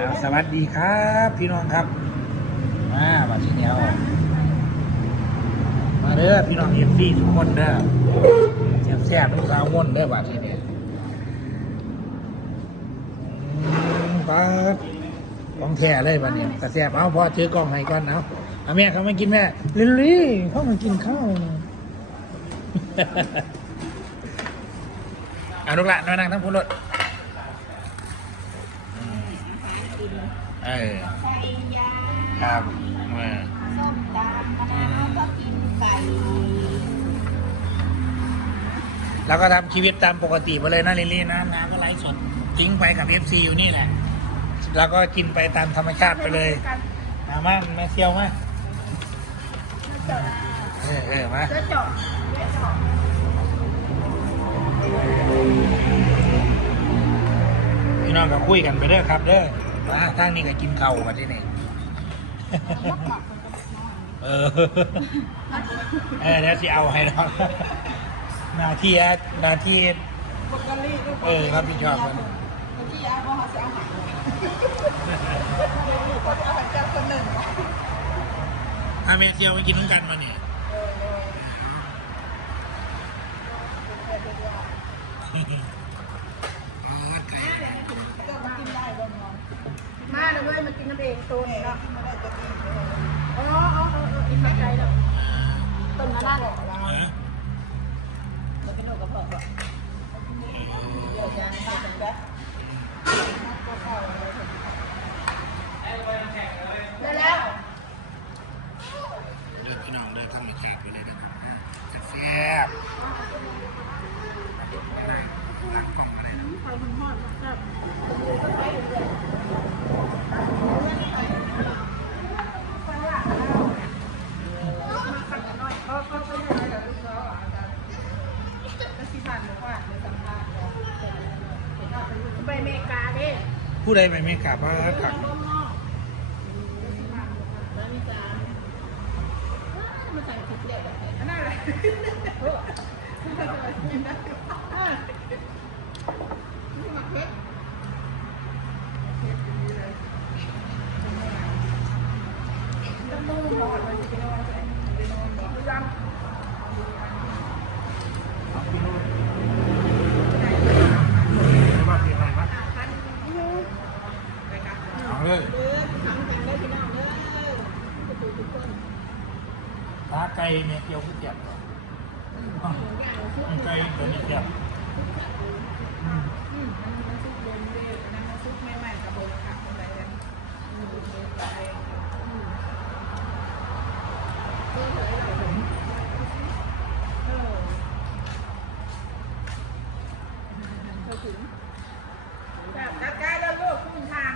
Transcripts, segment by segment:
อ่าสวัสดีครับพี่น้องครับ มามาที่เดียวมาเด้อพี่น้องเอฟซีทุกคนเด้อแซ่บแซ่บๆลูกสาวม่วนเด้อบัดทีนี้อืมปัดกองแท้เลยบัดนี้กระแซ่บเอาพ่อถือกล้องให้ก่อนเอาเอาแม่เขามากินแม่ลิลลี่เขามากินข้าว เอาลูกหละน้อยนั่งทั้งพูดรถอืม เออไก่ยาครับเออส้มตำมะนาวก็กินไก่แล้วก็ทำชีวิตตามปกติไปเลยนะลิลลี่นะน้ำก็ไลฟ์สดทิ้งไปกับเอฟซีอยู่นี่แหละแล้วก็กินไปตามธรรมชาติไปเลยมามามาเที่ยวมาเออเออมาเอเจาะเสื้อเจาะพี่น้องก็คุยกันไปเด้อครับเด้อ มาทางนี้ก็กินข้าวมาที่นี่เออเออเดี๋ยวสิเอาให้น้องหน้าที่อะหน้าที่บกกะลี่ก็เออรับผิดชอบมันที่ยาบ่เขาจะเอาหายคนเอาไปจับคนหนึ่งถ้าเมเซียวไปกินน้ำกันมาเนี่ย มาเลยเว้ยมากินน้ำเอง ตัวนี้เนาะอ๋ออ๋ออ๋ออีกใจเนะต้นมะนาวเออเราเป็นโรคกระเพาะบ่เดี๋ยวจะให้เป็นแบบได้แล้วเดินพี่น้องเดินทำมีแขกไปเลยเด้อแซ่บตั้งกล่องอะไรนะ ไฟมันฮอดมาก ไปอเมริกาเด้ ผู้ใดไปไม่กลับว่าขังมาใส่ถุงเด็กอันนั้นอะไรเอาเลย เออถามกันได้พี่น้องเด้อทุกคน ตาไก่ เมียเกี่ยวผู้เจ็บไก่ตัวนี้เจ็บมันมันซุกบนเด้อนั่นมันซุกใหม่กับโบค่ะอะไรกันอืมไปอืมเออเออถึงแบบนักกายแล้วลูกคุณทาง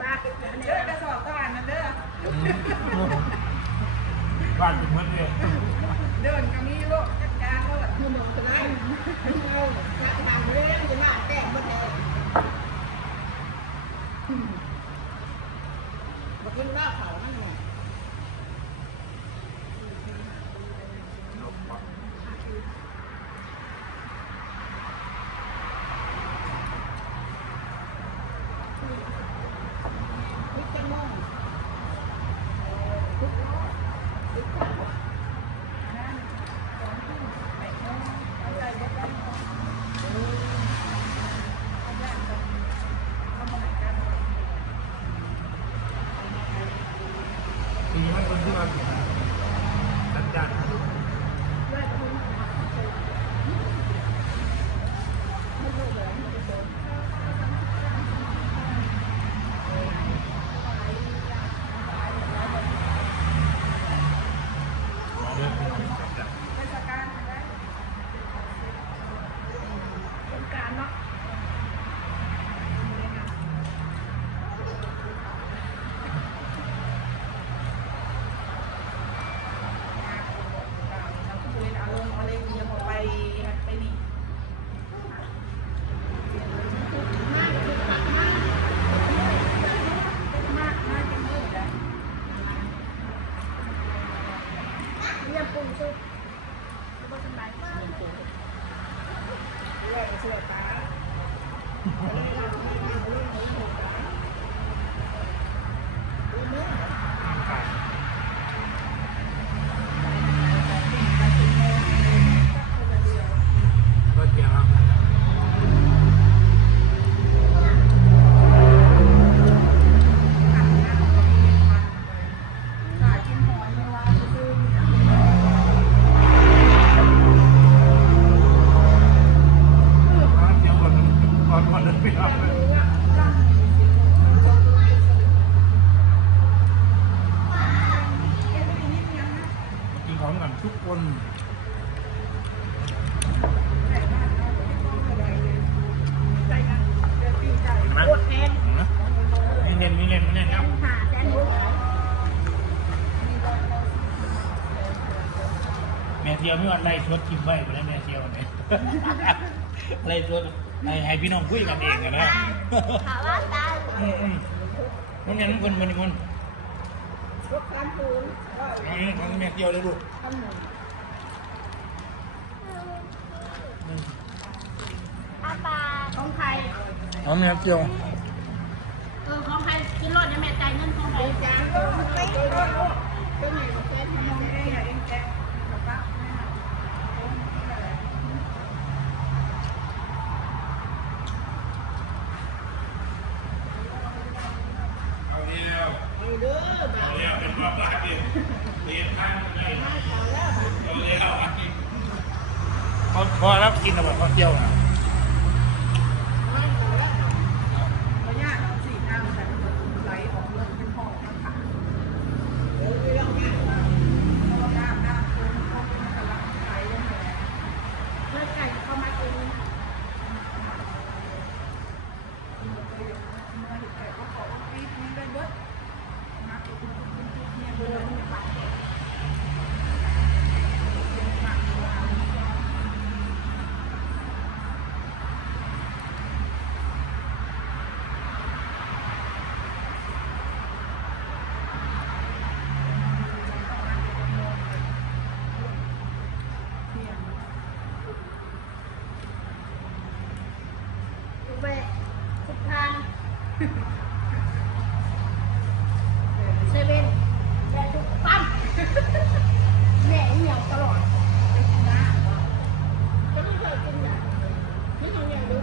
บ้าเด้อกระสอบก็อ่านมันเด้อ บ้านเป็นเมืองเลยเดินก็มีโลกจัดการเขาแบบคือมันจะได้เราทำเรื่องจะมาแต่งมาแต่งมากินเหล้าเขานั่นแหล Thank you. อนก่อนเลยไม่เอากินของกันทุกคนมีเน้นมีเน้นมีเน้นครับแม่เทียวไม่ว่าไล่ชดกินไว้ไปแล้วแม่เทียวเนี่ยไล่ชด ให้ให้พี่น้องคุยกันเองกันนะถามว่าตาอืมอืมมันยังคนมันคนรถการปูนอืมของแม่เทียวเลยลูกขนมอืมอาปาของใครเอาแม่เทียวเออของใครกินรถยังแม่จ่ายเงินของใครจ้าก็ไม่ได้รถก็ไหนบอกแกทำยังไงอะเองแกกับป้า เอาเดียว เอาเด้อ เอา เดียวเป็นว่าบ้าเดียวเรียนทางเลยเอาเดียวเขาพอรับกินแล้วบอกเขาเที่ยวนะ พญาเราสีน้ำแต่ไหลออกเรื่องเป็นหอบมันขาดเดี๋ยวเรื่องเนี้ยเราน้ำน้ำคนเขาเป็นกำลังไหลลงมาเมื่อไก่เข้ามาเอง ดูไปทุกทางเซเว่นแม่ทุกปั๊มแม่เหนียวตลอดก็ไม่เคยกินอะไม่เคยอยากดู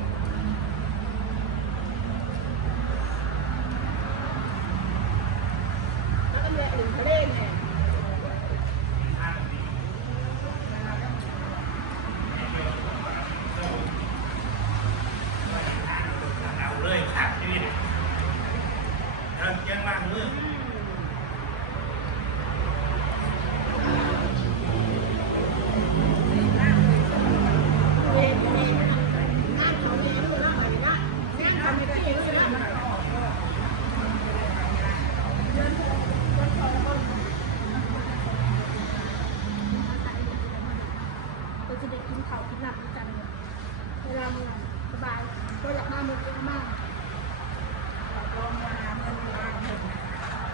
แล้วก็แม่อื่นทะเลไง เอาเลยขาดชีวิตเดิน งางมือเล่นเล่นนั่งเขาเล่นดูนะอะไรนะนั่งทำไม่ได้เยนะเราจะได้กินข้าวกินหนักกันเวลาเมื่อยสบายก็อยากมาเมื่อยมากเมื่อย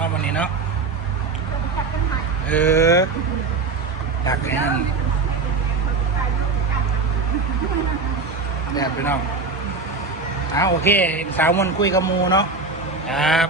นาะวันนี้เนาะเราไปจัดกันใหม่เอออยากให้นั่นแย่บพี่น้องอ่าโอเค สาวมนคุยกับมูเนาะครับ